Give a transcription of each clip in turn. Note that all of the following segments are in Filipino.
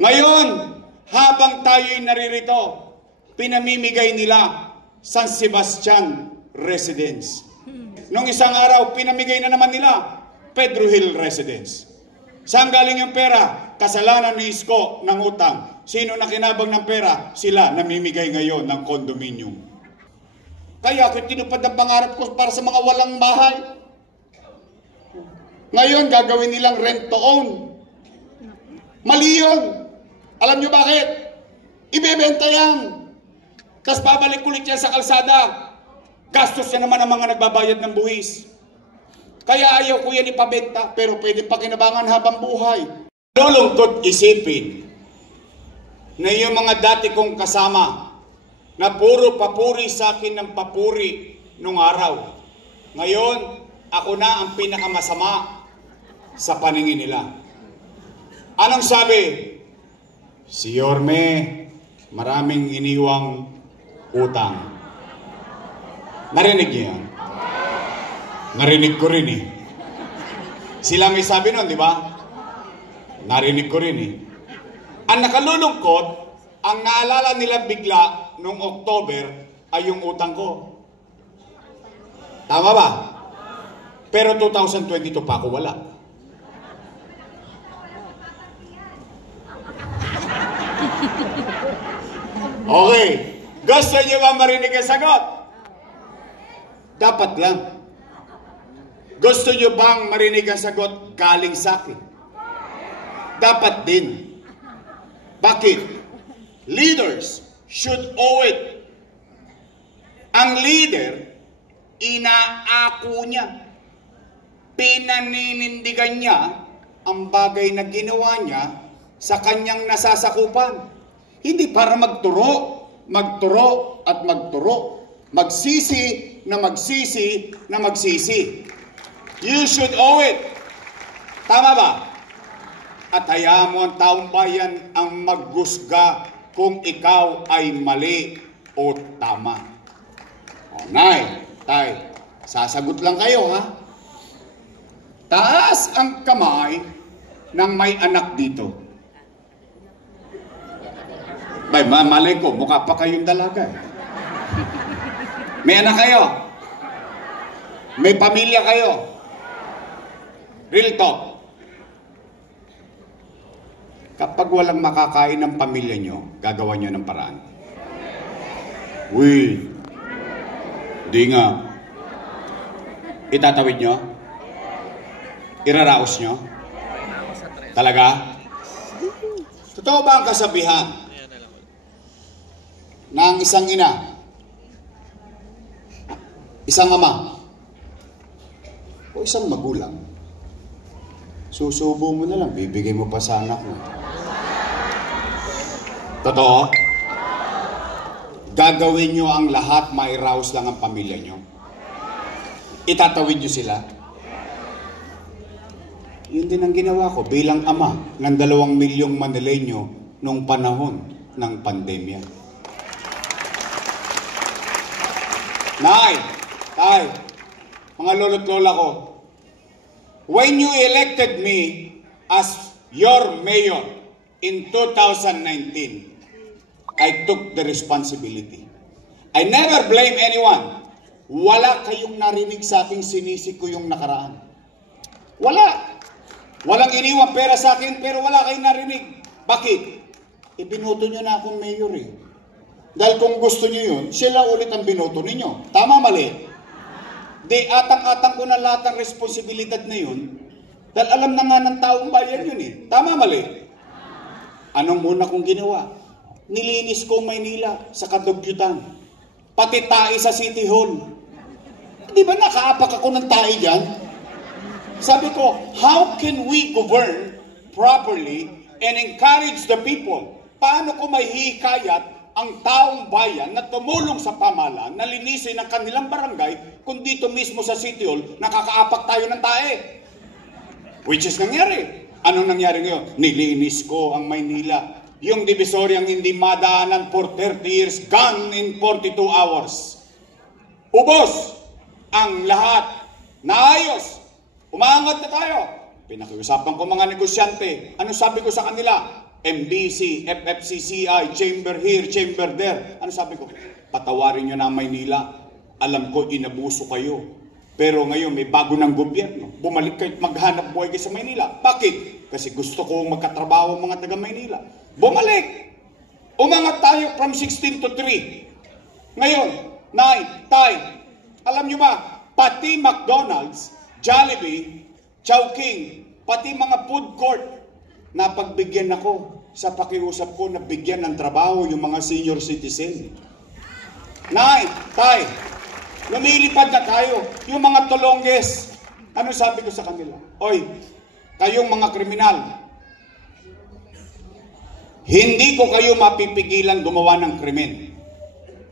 Ngayon, habang tayo'y naririto, pinamimigay nila San Sebastian Residence. Nung isang araw, pinamigay na naman nila Pedro Hill Residence. Saan galing yung pera? Kasalanan ni Isko ng utang. Sino nakinabang ng pera? Sila namimigay ngayon ng condominium. Kaya ako tinupad ang pangarap ko para sa mga walang bahay. Ngayon, gagawin nilang rent to own. Mali yun. Alam nyo bakit? Ibebenta yan. Tapos babalik ulit yan sa kalsada. Gastos yan naman ang mga nagbabayad ng buwis. Kaya ayaw ko yan ipabenta, pero pwede pakinabangan habang buhay. Lulungkot isipin na yung mga dati kong kasama na puro papuri sa akin ng papuri nung araw. Ngayon, ako na ang pinakamasama sa paningin nila. Anong sabi? Si Yorme, maraming iniwang utang. Narinig niyo yan? Narinig ko rin eh. Sila may sabi nun, di ba? Narinig ko rin eh. Ang nakalulungkot, ang naalala nila bigla noong October ay yung utang ko. Tama ba? Pero 2022 pa ako wala. Okay. Gusto niyo ba marinig ang sagot? Dapat lang. Gusto nyo bang marinig ang sagot galing sa akin? Dapat din. Bakit? Leaders should owe it. Ang leader, inaako niya. Pinaninindigan niya ang bagay na ginawa niya sa kanyang nasasakupan. Hindi para magturo at magturo. Magsisi na magsisi na magsisi. You should owe it. Tama ba? At hayaan mo ang taong bayan ang maghusga kung ikaw ay mali o tama. O, Nay, Tay, sasagot lang kayo, ha? Taas ang kamay ng may anak dito. Bay, malay ko, mukha pa kayong dalaga. May anak kayo? May pamilya kayo? Real talk. Kapag walang makakain ng pamilya nyo, gagawa nyo ng paraan. Uy, di nga. Itatawid nyo? Iraraos nyo? Talaga? Totoo ba ang kasabihan ng isang ina, isang ama, o isang magulang? Susubo mo na lang, bibigay mo pa sa anak mo. Totoo? Gagawin nyo ang lahat, mairaos lang ang pamilya nyo. Itatawid nyo sila. Yun din ang ginawa ko bilang ama ng 2 milyong Manileño noong panahon ng pandemya. Nay, Tay, mga lolo't lola ko, when you elected me as your mayor in 2019, I took the responsibility. I never blame anyone. Wala kayong narinig sa aking sinisi ko yung nakaraan. Wala. Walang iniwang pera sa akin, pero wala kayong narinig. Bakit? Ibinuto nyo na akong mayor eh. Dahil kung gusto nyo yun, sila ulit ang binoto ninyo. Tama, mali? Di, atang-atang ko na lahat ng responsibilidad na yun. Dahil alam na nga ng taong bayan yun eh. Tama, mali? Anong muna kong ginawa? Nilinis ko Maynila sa kadugyutan. Pati tae sa City Hall. Di ba nakaapak ako ng tae dyan? Sabi ko, how can we govern properly and encourage the people? Paano ko may hikayat ang taong bayan na tumulong sa pamahalaan na linisin ang kanilang barangay kung dito mismo sa City Hall nakakaapak tayo ng tae? Which is nangyari. Anong nangyari ngayon? Nilinis ko ang Maynila. Yung Divisoryang hindi madaanan for 30 years, gone in 42 hours. Ubos ang lahat. Naayos. Umaangat na tayo. Pinakiusapan ko mga negosyante. Ano sabi ko sa kanila? MBC, FFCCI, chamber here, chamber there. Ano sabi ko? Patawarin nyo na ang Maynila. Alam ko, inabuso kayo. Pero ngayon, may bago ng gobyerno. Bumalik kayo, maghanap buhay kayo sa Maynila. Bakit? Kasi gusto ko magkatrabaho ang mga taga Maynila. Bumalik! Umangat tayo from 16 to 3. Ngayon, Nay, Tay, alam nyo ba, pati McDonald's, Jollibee, Chowking, pati mga food court, napagbigyan ako sa pakiusap ko na bigyan ng trabaho yung mga senior citizen. Nay, Tay, lumilipad na tayo. Yung mga tulongges, ano sabi ko sa kanila? Oy, kayong mga kriminal, hindi ko kayo mapipigilan gumawa ng krimen.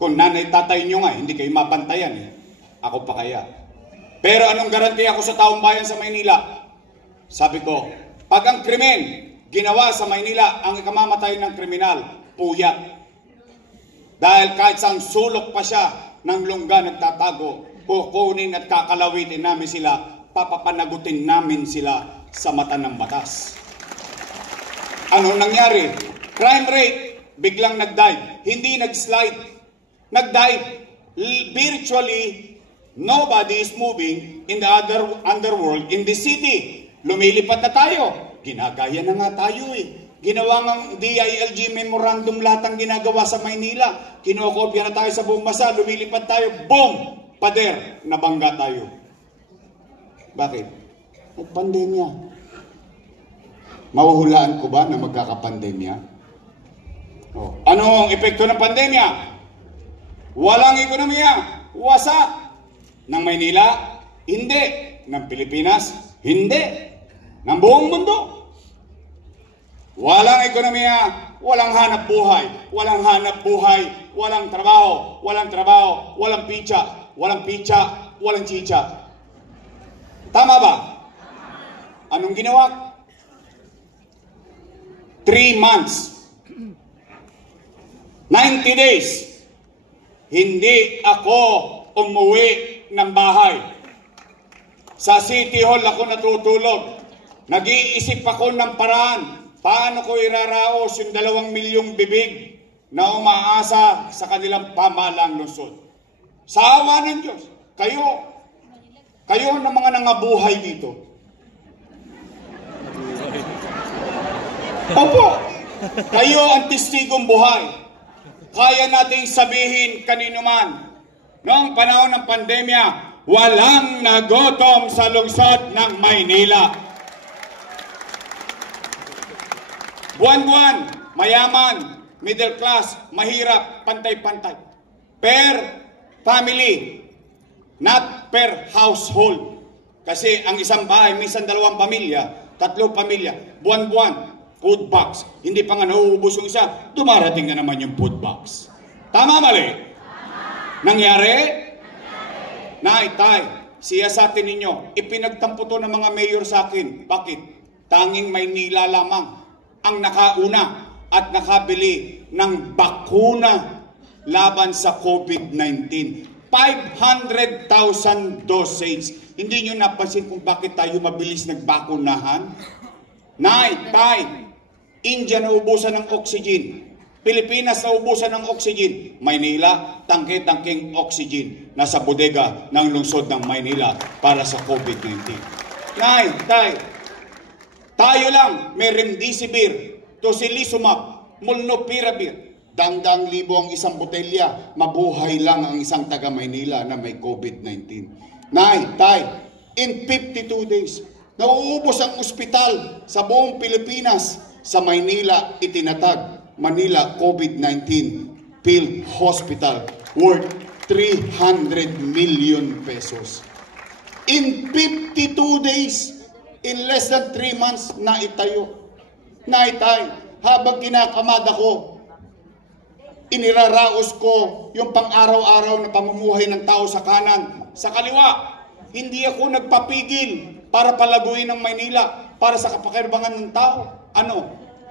Kung nanay tatay nyo nga, hindi kayo mabantayan eh. Ako pa kaya. Pero anong garantiya ko sa taong bayan sa Maynila? Sabi ko, pag ang krimen ginawa sa Maynila, ang ikamamatay ng kriminal, puyat. Dahil kahit sang sulok pa siya ng lungga nagtatago, kukunin at kakalawitin namin sila, papapanagutin namin sila sa mata ng batas. Ano nangyari? Crime rate, biglang nag-dive. Hindi nag-slide. Nag-dive. Virtually, nobody is moving in the underworld in the city. Lumilipad na tayo. Ginagaya na nga tayo eh. Ginawa ng DILG memorandum lahat ang ginagawa sa Maynila. Kinokopya na tayo sa buong bansa. Lumilipad tayo. Boom! Pader! Nabangga tayo. Bakit? Nagpandemya. Mahuhulaan ko ba na magkakapandemya? Oh. Ano ang epekto ng pandemya? Walang ekonomiya. Wasak. Ng Maynila? Hindi. Ng Pilipinas? Hindi. Ng buong mundo? Walang ekonomiya, walang hanap buhay, walang hanap buhay, walang trabaho, walang trabaho, walang pitsa, walang pitsa, walang chicha. Tama ba? Anong ginawa? 3 months. 90 days. Hindi ako umuwi ng bahay. Sa City Hall ako natutulog. Nag-iisip ako ng paraan. Paano ko iraraos yung 2 milyong bibig na umaasa sa kanilang pamahalang lungsod? Sa awa ng Diyos, kayo na mga nangabuhay dito. Opo, kayo ang testigong buhay. Kaya nating sabihin kanino man, noong panahon ng pandemya, walang nagutom sa lungsod ng Maynila. Buwan-buwan, mayaman, middle class, mahirap, pantay-pantay. Per family, not per household. Kasi ang isang bahay, minsan 2 pamilya, 3 pamilya, buwan-buwan, food box. Hindi pa nga nauubos yung isa, dumarating na naman yung food box. Tama, mali? Nangyari? Tay, siyasatin ninyo, ipinagtampo to ng mga mayor sa akin. Bakit? Tanging Maynila lamang ang nakauna at nakabili ng bakuna laban sa COVID-19. 500,000 dosage. Hindi nyo napansin kung bakit tayo mabilis nagbakunahan? Tay, India naubusan ng oxygen. Pilipinas naubusan ng oxygen. Maynila, tangke-tangking oxygen nasa bodega ng lungsod ng Maynila para sa COVID-19. Tay, tayo lang may remdesivir, tocilizumab, molnupiravir. Dang-dang libo ang isang botelya, mabuhay lang ang isang taga Maynila na may COVID-19. Tay, in 52 days, nauubos ang ospital sa buong Pilipinas. Sa Maynila, itinatag Manila COVID-19 Field Hospital worth 300 million pesos. In 52 days, in less than 3 months, naitayo. Tay, habang kinakamad ako, iniraraos ko yung pang-araw-araw na pamumuhay ng tao sa kanan, sa kaliwa. Hindi ako nagpapigil para palaguin ang Maynila, para sa kapakinabangan ng tao.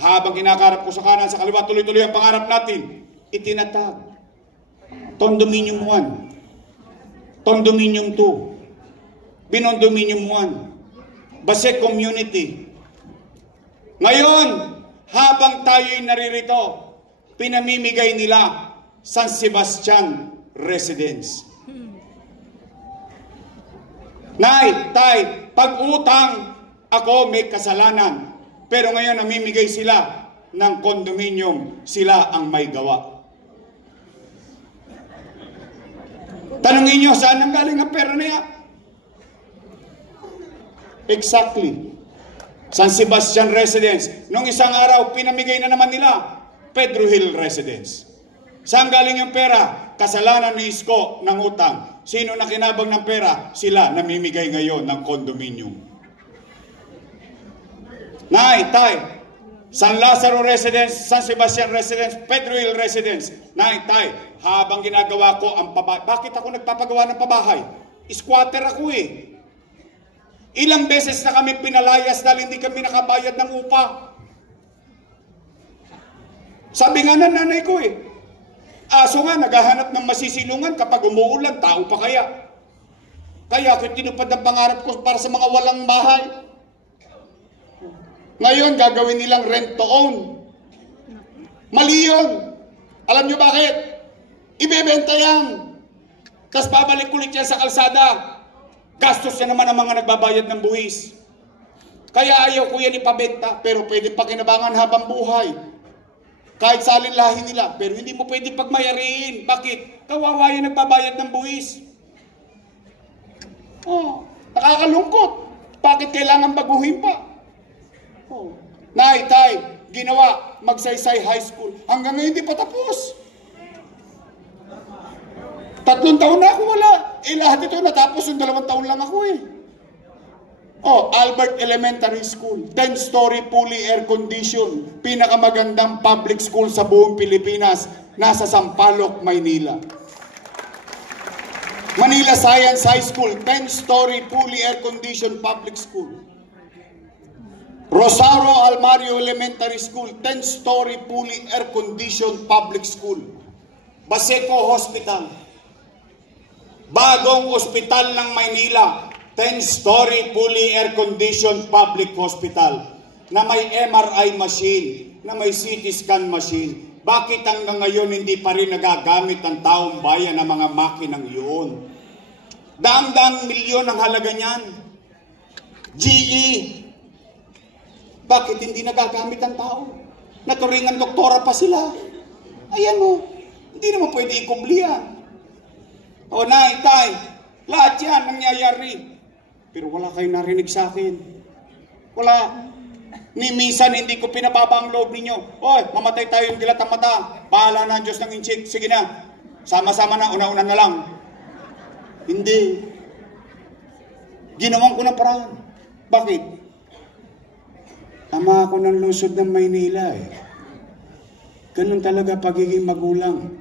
Habang kinakarap ko sa kanan, sa kaliwa, tuloy-tuloy ang pangarap natin. Itinatag. Condominium 1. Condominium 2. Binondominium 1. Basek Community. Ngayon, habang tayo'y naririto, pinamimigay nila San Sebastian residence. Nay, tay, pag utang ako may kasalanan, pero ngayon namimigay sila ng condominium, sila ang may gawa. Tanungin nyo, saan ang galing ang pera na yan? Exactly. San Sebastian residence. Nung isang araw, pinamigay na naman nila Pedro Hill residence. Saan galing yung pera? Kasalanan ni Isko ng utang. Sino na kinabang ng pera? Sila namimigay ngayon ng condominium. Nay, tay, San Lazaro residence, San Sebastian residence, Pedro Hill residence. Nay, tay, habang ginagawa ko ang pabahay. Bakit ako nagpapagawa ng pabahay? Squatter ako eh. Ilang beses na kami pinalayas dahil hindi kami nakabayad ng upa. Sabi nga ng nanay ko eh, aso nga naghahanap ng masisilungan kapag umuulan, tao pa kaya. Kaya ako tinupad ang pangarap ko para sa mga walang bahay. Ngayon gagawin nilang rent to own. Mali yun. Alam nyo bakit? Ibebenta yan. Tapos babalik ulit yan sa kalsada. Gastos na naman ang mga nagbabayad ng buwis. Kaya ayaw ko yan ipabenta, pero pwede pakinabangan habang buhay. Kahit sa alinlahi nila, pero hindi mo pwede pagmayariin. Bakit? Kawawa yung nagbabayad ng buwis. Oh, nakakalungkot. Bakit kailangan baguhin pa? Oh. Nay, tay, ginawa, Magsaysay High School. Hanggang ngayon hindi pa tapos. 3 taon na ako wala. Lahat ito natapos yung 2 taon lang ako eh. Oh, Albert Elementary School. 10-story fully air-conditioned. Pinakamagandang public school sa buong Pilipinas. Nasa Sampaloc, Maynila. Manila Science High School. 10-story fully air-conditioned public school. Rosario Almario Elementary School. 10-story fully air-conditioned public school. Baseco Hospital. Bagong ospital ng Maynila, 10-story fully air-conditioned public hospital na may MRI machine, na may CT scan machine. Bakit hanggang ngayon hindi pa rin nagagamit ang taong bayan ng mga makinang yun? Daang-daang milyon ang halaga niyan. GE. Bakit hindi nagagamit ang tao? Naturingan doktora pa sila. Ayan o, hindi naman pwede ikublihan. O nay, tay, lahat yan nangyayari. Pero wala kayong narinig sa akin. Wala. Ni minsan hindi ko pinababa ang loob ninyo. Oy, mamatay tayo yung dilatang mata. Bahala na ang Diyos ng inchik. Sige na. Sama-sama na, una-una na lang. Hindi. Ginawan ko ng paraan. Bakit? Ama ako ng lungsod ng Maynila eh. Ganun talaga pagiging magulang.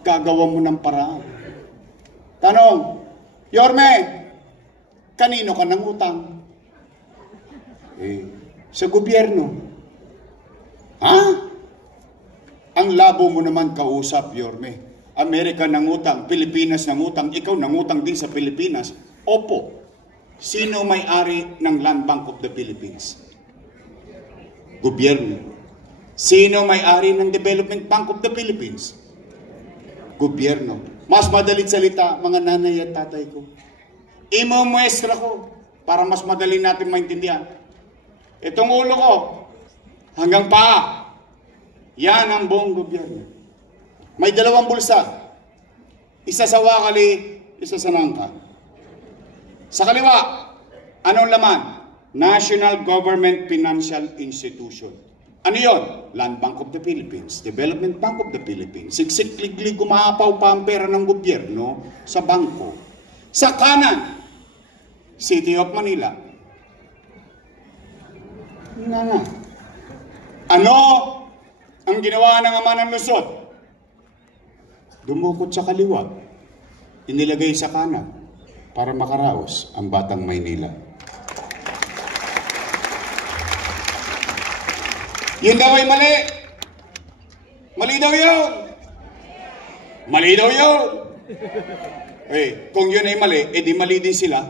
Gagawa mo ng paraan. Tanong, Yorme, kanino ka nang utang? Sa gobyerno. Ha? Ang labo mo naman kausap, Yorme. Amerika nang utang, Pilipinas nang utang, ikaw nang utang din sa Pilipinas. Opo. Sino may-ari ng Land Bank of the Philippines? Gobyerno. Sino may-ari ng Development Bank of the Philippines? Gobyerno. Mas madalit salita, mga nanay at tatay ko. Imo-muestra ko para mas madali natin maintindihan. Itong ulo ko, hanggang paa, yan ang buong gobyerno. May 2 bulsa. Isa sa wakali, isa sa nangka. Sa kaliwa, anong laman? National Government Financial Institution. Ano yun? Land Bank of the Philippines, Development Bank of the Philippines. Siksik-liglig gumaapaw pa ang pera ng gobyerno sa bangko. Sa kanan, City of Manila. Nga. Ano ang ginawa ng ama ng lungsod? Dumukot sa kaliwa, inilagay sa kanan para makaraos ang batang Maynila. Yun daw ay mali. Mali daw yun. Mali daw yun. Kung yun ay mali, edi mali din sila.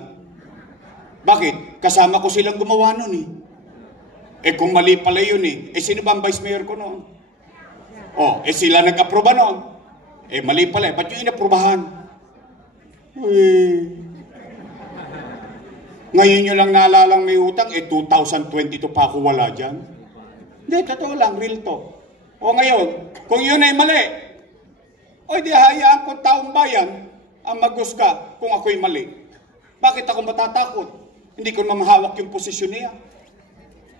Bakit? Kasama ko silang gumawa nun eh. Kung mali pala yun sino ba ang vice mayor ko noon? Sila nag-aproba noon. Mali pala ba't yung inaprubahan? Ngayon nyo lang naalalang may utang, 2022 pa ako wala dyan. Hindi, totoo lang, real to. Ngayon, kung yun ay mali, di hayaan ko taong bayan ang maghusga kung ako'y mali. Bakit ako matatakot? Hindi ko mamahawak yung posisyon niya.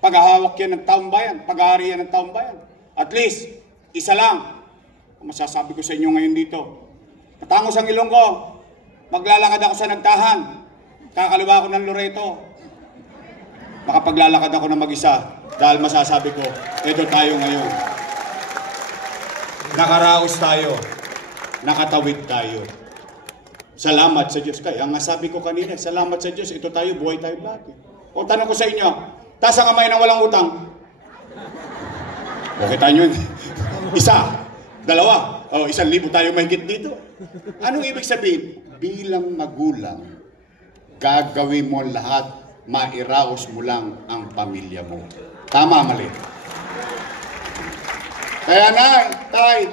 Paghahawak yan ng taong bayan, pag-aari yan ng taong bayan. At least, isa lang, ang masasabi ko sa inyo ngayon dito. Matangos ang ilong ko, maglalakad ako sa nagtahan, kakaliwa ako ng Loreto. Makapaglalakad ako ng mag-isa dahil masasabi ko, ito tayo ngayon. Nakaraos tayo, nakatawid tayo. Salamat sa Diyos. Kaya nga sabi ko kanina, salamat sa Diyos, ito tayo, buhay tayo lahat. Tanong ko sa inyo, taas ang kamay ng walang utang. Kita nyo, isa, dalawa, 1,000 tayo mahigit dito. Anong ibig sabihin? Bilang magulang, gagawin mo lahat, mairaos mo lang ang pamilya mo. Tama, mali. Kaya tay,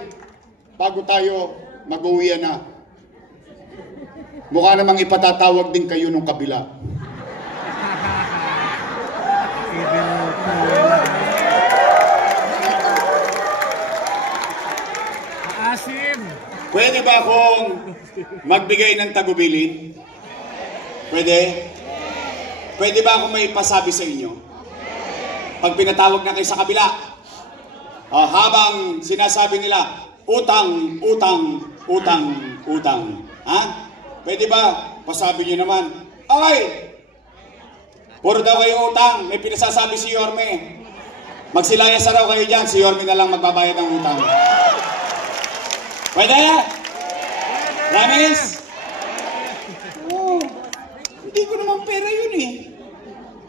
bago tayo mag-uwi na, mukha namang ipatatawag din kayo nung kabila. Pwede ba akong magbigay ng tagubilin? Pwede? Pwede ba akong may pasabi sa inyo? Pag pinatawag na kayo sa kabila, habang sinasabi nila, utang, utang, utang, utang. Pwede ba? Pasabi nyo naman, okay, puro daw kayo utang, may pinasasabi si Yorme. Magsilayas na raw kayo dyan, si Yorme na lang magbabayad ng utang. Pwede? Promise? Hindi ko naman pera yun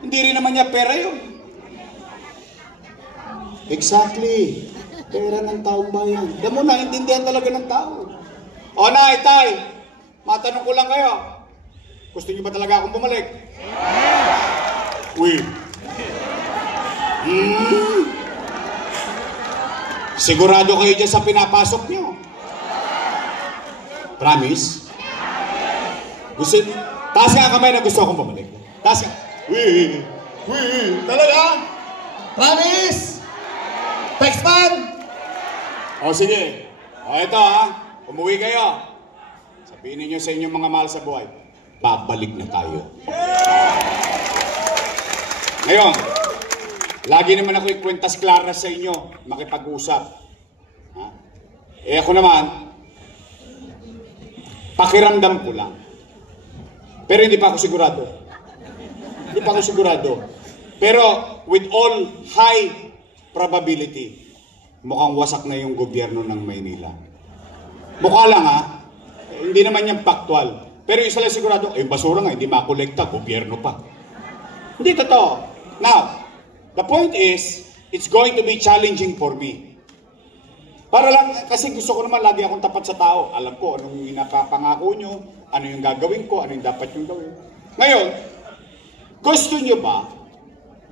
Hindi rin naman niya pera yun. Exactly. Pera ng taong bayan. Damo na, intindihan talaga ng tao. Tay, matanong ko lang kayo. Gusto niyo ba talaga akong bumalik? Uy. Sigurado kayo dyan sa pinapasok niyo. Promise? Gusto, taas nga kamay na gusto akong bumalik. Taas nga. Talaga? Promise? Text man? Sige. Ito umuwi kayo. Sabihin niyo sa inyong mga mahal sa buhay, babalik na tayo. Ngayon, lagi naman ako ikwentas klaras sa inyo, makipag-usap. Ako naman, pakiramdam ko lang. Pero hindi pa ako sigurado. Hindi pa ako sigurado. Pero with all high probability, mukhang wasak na yung gobyerno ng Maynila. Mukha lang hindi naman yung factual. Pero isa lang sigurado, basura nga, hindi makolekta, gobyerno pa. Hindi totoo. Now, the point is, it's going to be challenging for me. Para lang, kasi gusto ko naman lagi akong tapat sa tao. Alam ko anong inapapangako nyo, ano yung gagawin ko, ano yung dapat yung gawin. Ngayon, gusto nyo ba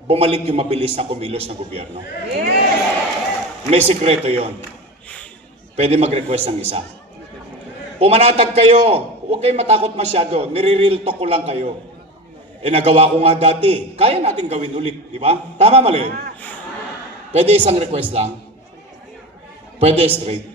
bumalik yung mabilis na kumilos ng gobyerno? May sikreto yon. Pwede mag-request ng isa. Pumanatag kayo, huwag kayong matakot masyado, nire-real talk ko lang kayo. Nagawa ko nga dati, kaya natin gawin ulit, di ba? Tama, mali? Pwede isang request lang? Pwede straight.